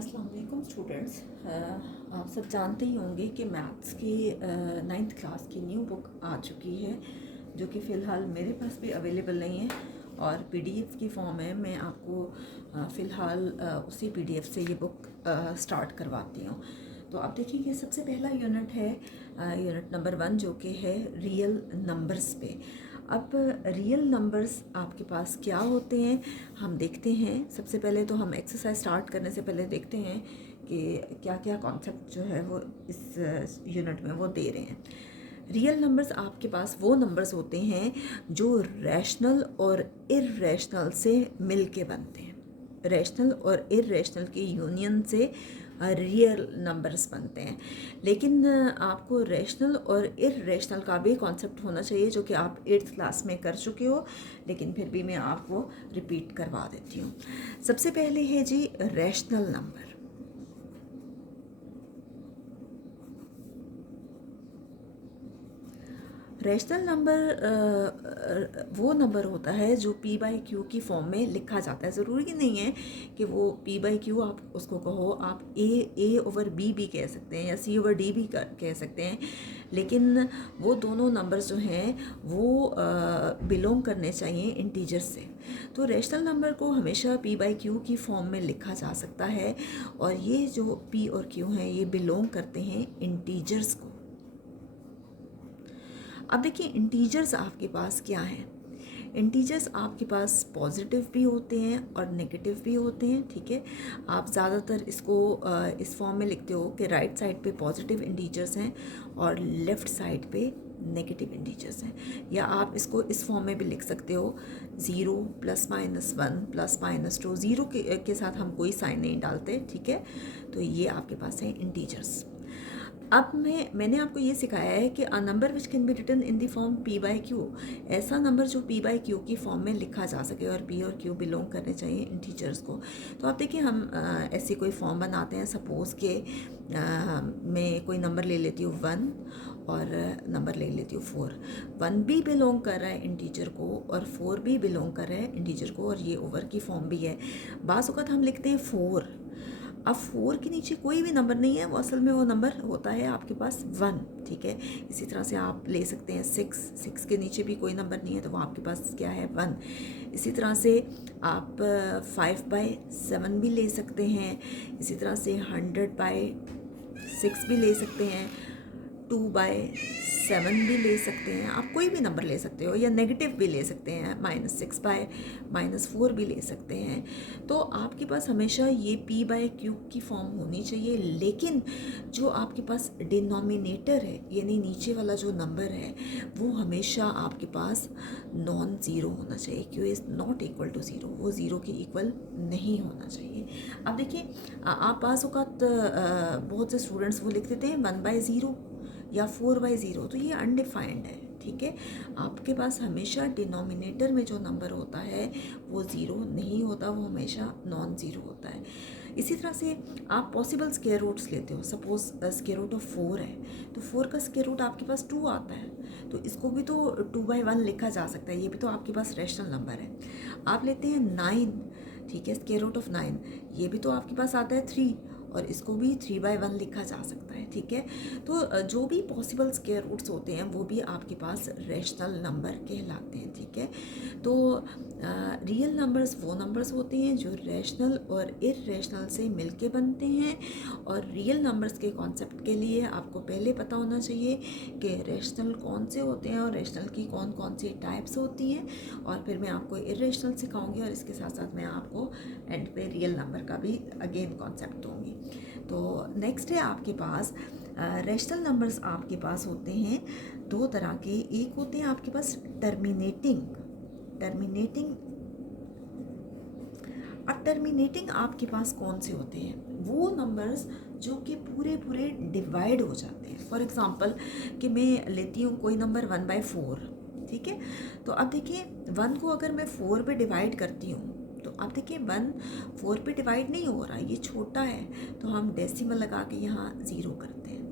अस्सलाम वालेकुम स्टूडेंट्स। आप सब जानते ही होंगे कि मैथ्स की 9th क्लास की न्यू बुक आ चुकी है, जो कि फ़िलहाल मेरे पास भी अवेलेबल नहीं है और पीडीएफ की फॉर्म है। मैं आपको फ़िलहाल उसी पीडीएफ से ये बुक स्टार्ट करवाती हूँ। तो आप देखिए कि सबसे पहला यूनिट है यूनिट नंबर 1, जो कि है रियल नंबर्स पे। अब रियल नंबर्स आपके पास क्या होते हैं हम देखते हैं। सबसे पहले तो हम एक्सरसाइज स्टार्ट करने से पहले देखते हैं कि क्या क्या कॉन्सेप्ट जो है वो इस यूनिट में वो दे रहे हैं। रियल नंबर्स आपके पास वो नंबर्स होते हैं जो रैशनल और इर्रेशनल से मिल के बनते हैं। रैशनल और इर्रेशनल की यूनियन से रियल नंबर्स बनते हैं। लेकिन आपको रैशनल और इर्रेशनल का भी कॉन्सेप्ट होना चाहिए, जो कि आप 8th क्लास में कर चुके हो, लेकिन फिर भी मैं आपको रिपीट करवा देती हूँ। सबसे पहले है जी रैशनल नंबर। रैशनल नंबर वो नंबर होता है जो p बाई क्यू की फॉर्म में लिखा जाता है। ज़रूरी नहीं है कि वो p बाई क्यू आप उसको कहो, आप a ओवर b भी कह सकते हैं या c ओवर d भी कह सकते हैं, लेकिन वो दोनों नंबर्स जो हैं वो बिलोंग करने चाहिए इंटीजर्स से। तो रैशनल नंबर को हमेशा p बाई क्यू की फॉर्म में लिखा जा सकता है और ये जो p और q हैं ये बिलोंग करते हैं इंटीजर्स को। अब देखिए इंटीजर्स आपके पास क्या हैं। इंटीजर्स आपके पास पॉजिटिव भी होते हैं और नेगेटिव भी होते हैं, ठीक है। आप ज़्यादातर इसको इस फॉर्म में लिखते हो कि राइट साइड पे पॉजिटिव इंटीजर्स हैं और लेफ़्ट साइड पे नेगेटिव इंटीजर्स हैं। या आप इसको इस फॉर्म में भी लिख सकते हो 0 +-1 +-2। ज़ीरो के साथ हम कोई साइन नहीं डालते, ठीक है। तो ये आपके पास है इंटीजर्स। अब मैंने आपको ये सिखाया है कि a number which can be written in the form p by q, ऐसा नंबर जो p बाई क्यू की फॉर्म में लिखा जा सके और p और q बिलोंग करने चाहिए इंटीजर्स को। तो आप देखिए हम ऐसी कोई फॉर्म बनाते हैं। सपोज़ के मैं कोई नंबर ले लेती हूँ 1 और नंबर ले लेती हूँ 4। 1 भी बिलोंग कर रहा है इंटीजर को और 4 भी बिलोंग कर रहा है इंटीजर को, और ये ओवर की फॉर्म भी है। बाज़ औक़ात हम लिखते हैं 4। अब 4 के नीचे कोई भी नंबर नहीं है, वो असल में वो नंबर होता है आपके पास 1, ठीक है। इसी तरह से आप ले सकते हैं 6 के नीचे भी कोई नंबर नहीं है तो वो आपके पास क्या है 1। इसी तरह से आप 5/7 भी ले सकते हैं। इसी तरह से 100/6 भी ले सकते हैं, 2/7 भी ले सकते हैं। आप कोई भी नंबर ले सकते हो या नेगेटिव भी ले सकते हैं, -6/-4 भी ले सकते हैं। तो आपके पास हमेशा ये p बाई क्यू की फॉर्म होनी चाहिए, लेकिन जो आपके पास डिनोमिनेटर है यानी नीचे वाला जो नंबर है वो हमेशा आपके पास नॉन ज़ीरो होना चाहिए। Q is not equal to zero, वो ज़ीरो के इक्वल नहीं होना चाहिए। अब देखिए आप पास औकात बहुत से स्टूडेंट्स वो लिख देते हैं 1/0 या 4/0, तो ये अनडिफाइंड है, ठीक है। आपके पास हमेशा डिनोमिनेटर में जो नंबर होता है वो ज़ीरो नहीं होता, वो हमेशा नॉन ज़ीरो होता है। इसी तरह से आप पॉसिबल स्क्वायर रूट्स लेते हो। सपोज़ स्क्वायर रूट ऑफ 4 है तो 4 का स्क्वायर रूट आपके पास 2 आता है, तो इसको भी तो 2/1 लिखा जा सकता है, ये भी तो आपके पास रैशनल नंबर है। आप लेते हैं 9, ठीक है, स्क्वायर रूट ऑफ 9, ये भी तो आपके पास आता है 3 और इसको भी 3/1 लिखा जा सकता है, ठीक है। तो जो भी पॉसिबल स्क्वायर रूट्स होते हैं वो भी आपके पास रैशनल नंबर कहलाते हैं, ठीक है। तो रियल नंबर्स वो नंबर्स होते हैं जो रैशनल और इर्रेशनल से मिलके बनते हैं। और रियल नंबर्स के कॉन्सेप्ट के लिए आपको पहले पता होना चाहिए कि रैशनल कौन से होते हैं और रैशनल की कौन कौन सी टाइप्स होती हैं, और फिर मैं आपको इर्रेशनल सिखाऊंगी और इसके साथ साथ मैं आपको एंड पे रियल नंबर का भी अगेन कॉन्सेप्ट दूंगी। तो नेक्स्ट है आपके पास रैशनल नंबर्स आपके पास होते हैं दो तरह के। एक होते हैं आपके पास टर्मिनेटिंग। अब टर्मिनेटिंग आपके पास कौन से होते हैं? वो नंबर्स जो कि पूरे पूरे डिवाइड हो जाते हैं। फॉर एग्ज़ाम्पल कि मैं लेती हूँ कोई नंबर 1/4, ठीक है। तो अब देखिए 1 को अगर मैं 4 पे डिवाइड करती हूँ तो अब देखिए 1 4 पे डिवाइड नहीं हो रहा, ये छोटा है, तो हम डेसिमल लगा के यहाँ 0 करते हैं।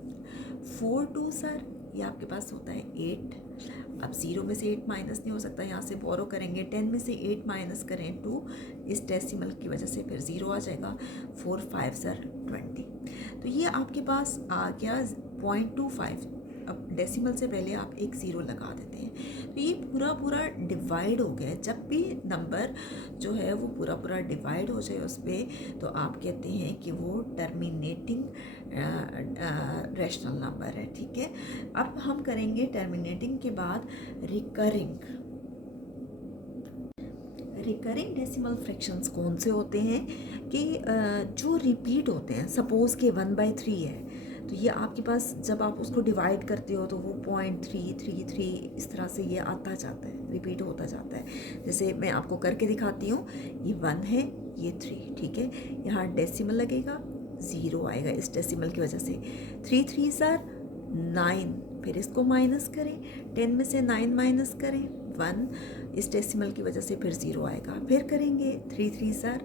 4 2 सर ये आपके पास होता है 8। अब 0 में से 8 माइनस नहीं हो सकता, यहाँ से बोरो करेंगे, 10 में से 8 माइनस करें 2, इस डेसिमल की वजह से फिर 0 आ जाएगा, 4 5 20। तो ये आपके पास आ गया 0.25। अब डेसिमल से पहले आप एक 0 लगा देते हैं, तो ये पूरा डिवाइड हो गया। जब भी नंबर जो है वो पूरा डिवाइड हो जाए उस पर, तो आप कहते हैं कि वो टर्मिनेटिंग रैशनल नंबर है, ठीक है। अब हम करेंगे टर्मिनेटिंग के बाद रिकरिंग डेसिमल फ्रैक्शंस कौन से होते हैं कि जो रिपीट होते हैं। सपोज़ कि 1/3 है, तो ये आपके पास जब आप उसको डिवाइड करते हो तो वो 0.333 इस तरह से ये आता जाता है, रिपीट होता जाता है। जैसे मैं आपको करके दिखाती हूँ, ये 1 है, ये 3, ठीक है। यहाँ डेसिमल लगेगा, 0 आएगा इस डेसिमल की वजह से। 3 3s are 9, फिर इसको माइनस करें, 10 में से 9 माइनस करें 1, इस डेसिमल की वजह से फिर 0 आएगा। फिर करेंगे 3 3s are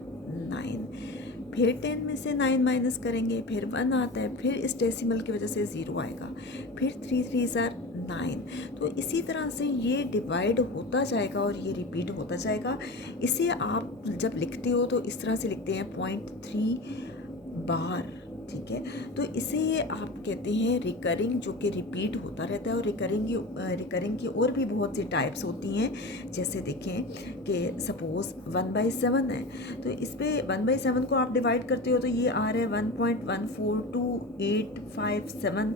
9, फिर 10 में से 9 माइनस करेंगे, फिर 1 आता है, फिर इस डेसिमल की वजह से 0 आएगा, फिर 3 3s are 9। तो इसी तरह से ये डिवाइड होता जाएगा और ये रिपीट होता जाएगा। इसे आप जब लिखते हो तो इस तरह से लिखते हैं 0.3 बार, ठीक है। तो इसे आप कहते हैं रिकरिंग, जो कि रिपीट होता रहता है। और रिकरिंग की और भी बहुत सी टाइप्स होती हैं। जैसे देखें कि सपोज़ 1/7 है, तो इस पे 1/7 को आप डिवाइड करते हो तो ये आ रहा है 1.1428571,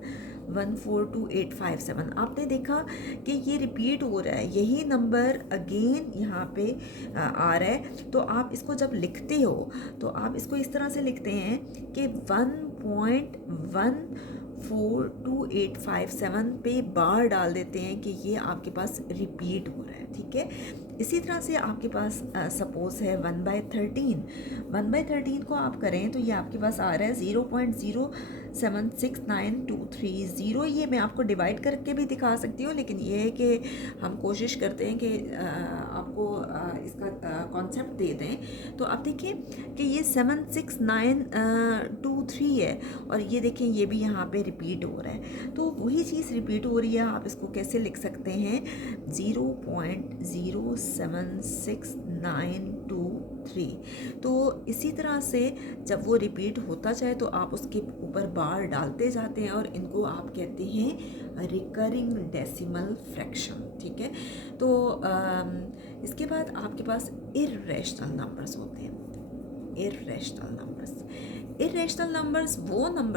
142,857। आपने देखा कि ये रिपीट हो रहा है, यही नंबर अगेन यहाँ पे आ रहा है। तो आप इसको जब लिखते हो तो आप इसको इस तरह से लिखते हैं कि 1.142,857 पे बार डाल देते हैं कि ये आपके पास रिपीट हो रहा है, ठीक है। इसी तरह से आपके पास सपोज है 1/13 को आप करें तो ये आपके पास आ रहा है 0.076923। ये मैं आपको डिवाइड करके भी दिखा सकती हूँ, लेकिन ये है कि हम कोशिश करते हैं कि आपको इसका कॉन्सेप्ट दे दें। तो आप देखिए कि ये 76923 है, और ये देखें ये भी यहाँ पे रिपीट हो रहा है। तो वही चीज़ रिपीट हो रही है। आप इसको कैसे लिख सकते हैं, 0.076923। तो इसी तरह से जब वो रिपीट होता जाए तो आप उसके ऊपर बार डालते जाते हैं, और इनको आप कहते हैं रिकरिंग डेसिमल फ्रैक्शन, ठीक है। तो इसके बाद आपके पास इर्रेशनल नंबर्स होते हैं। इर्रेशनल नंबर्स वो नंबर।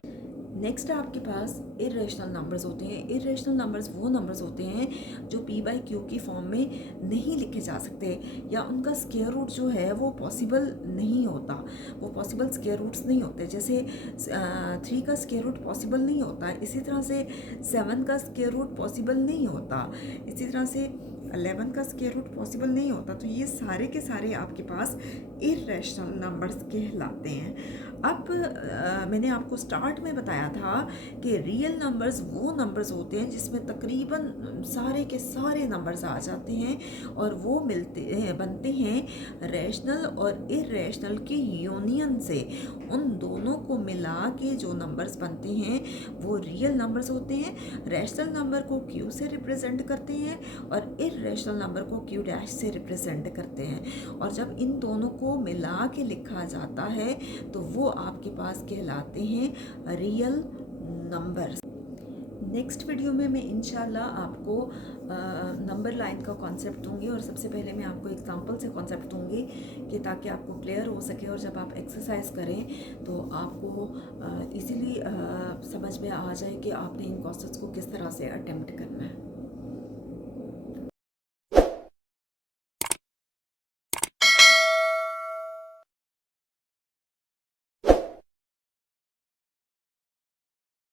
नेक्स्ट आपके पास इर्रेशनल नंबर्स होते हैं। इर्रेशनल नंबर्स वो नंबर्स होते हैं जो p/q की फॉर्म में नहीं लिखे जा सकते, या उनका स्क्वायर रूट जो है वो पॉसिबल नहीं होता, वो पॉसिबल स्क्वायर रूट्स नहीं होते। जैसे 3 का स्क्वायर रूट पॉसिबल नहीं होता, इसी तरह से 7 का स्क्वायर रूट पॉसिबल नहीं होता, इसी तरह से 11 का स्क्वायर रूट पॉसिबल नहीं होता। तो ये सारे के सारे आपके पास इर्रेशनल नंबर्स कहलाते हैं। अब मैंने आपको स्टार्ट में बताया था कि रियल नंबर्स वो नंबर्स होते हैं जिसमें तकरीबन सारे के सारे नंबर्स आ जाते हैं, और वो बनते हैं रैशनल और इर्रेशनल की यूनियन से। उन दोनों को मिला के जो नंबर्स बनते हैं वो रियल नंबर्स होते हैं। रैशनल नंबर को Q से रिप्रेजेंट करते हैं और इर्रेशनल नंबर को Q' से रिप्रेजेंट करते हैं। और जब इन दोनों को मिला के लिखा जाता है तो वो आपके पास कहलाते हैं रियल नंबर्स। नेक्स्ट वीडियो में मैं इंशाल्लाह आपको नंबर लाइन का कॉन्सेप्ट दूंगी, और सबसे पहले मैं आपको एग्जांपल से कॉन्सेप्ट दूंगी कि ताकि आपको क्लियर हो सके, और जब आप एक्सरसाइज करें तो आपको इजीली समझ में आ जाए कि आपने इन क्वेश्चंस को किस तरह से अटेम्प्ट करना है।